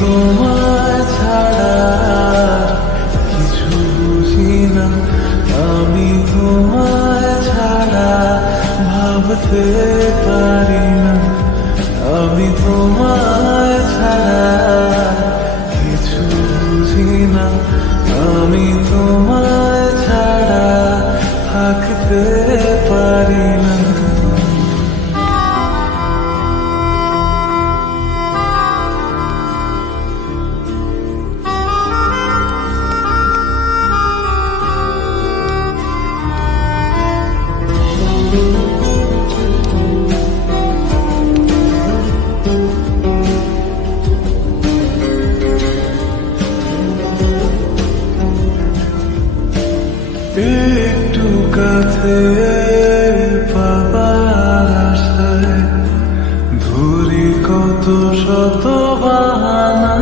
তোমায় ছাড়া কিছু বুঝি না, আমি তোমায় ছাড়া ভাবতে পারি না, আমি তোমায় ছাড়া কিছু বুঝি না, আমি তোমায় ছাড়া থাকতে পারি না। একটু কাছে পাবার আশায় ধরি কত শত বাহানা,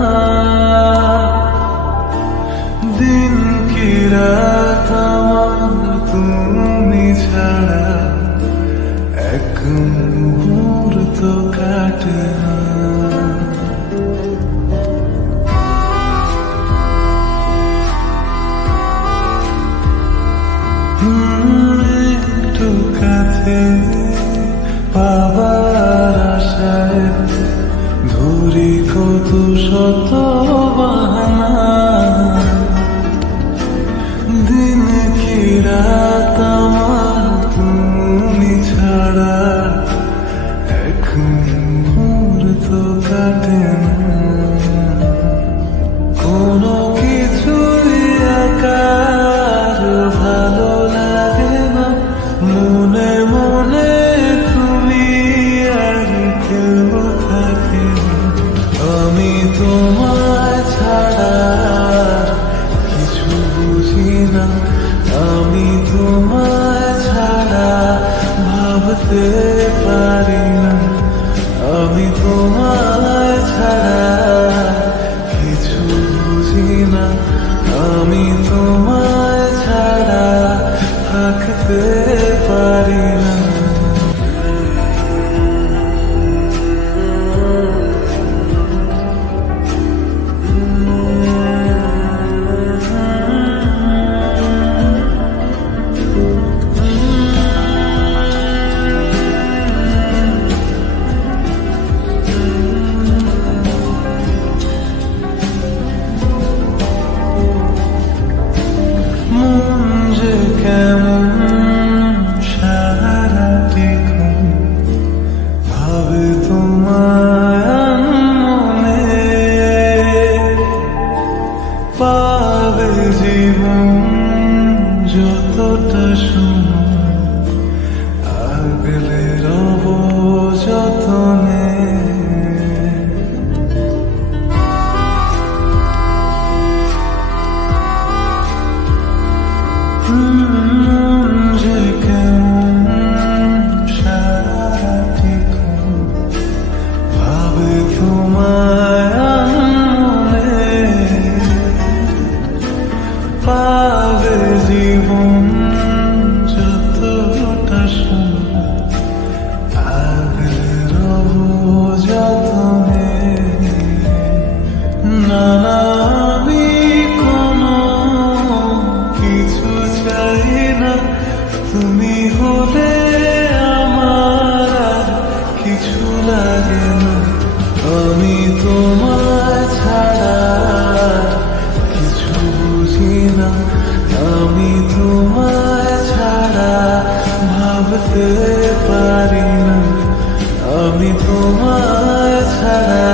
দিন কি রাত আমার তুমি ছাড়া এক মুহূর্ত কাটে না। একটু কাছে পাবার আশায় ধরি কত শত বাহানা, দিন কি রাত আমার তুমি ছাড়া এক মুহূর্ত কাটে না। কোনো কিছুই একার ভালো লাগে না, মনে মনে তুমি আর কেউ থাকে না, আমি তোমায় ছাড়া কিছু বুঝি না, আমি তোমায় ছাড়া ভাবতে পারি না, আমি তোমায় ছাড়া কিছু বুঝি না, আমি তোমায় ছাড়া থাকতে পারি না। কেমন সারাটিক্ষণ ভাবে তোমার মনে, পাবে জীবন যতটা সময় আগলে রব যতনে। ভাবে তোমার মনে, পাবে জীবন যতটা সময় আগলে রব যতনে। না আমি কোনো কিছু চাই না, তুমি হলে আমার আর কিছু লাগে না, আমি তোমায় ছাড়া কিছু বুঝি না, আমি তোমায় ছাড়া ভাবতে পারি না, আমি তোমায় ছাড়া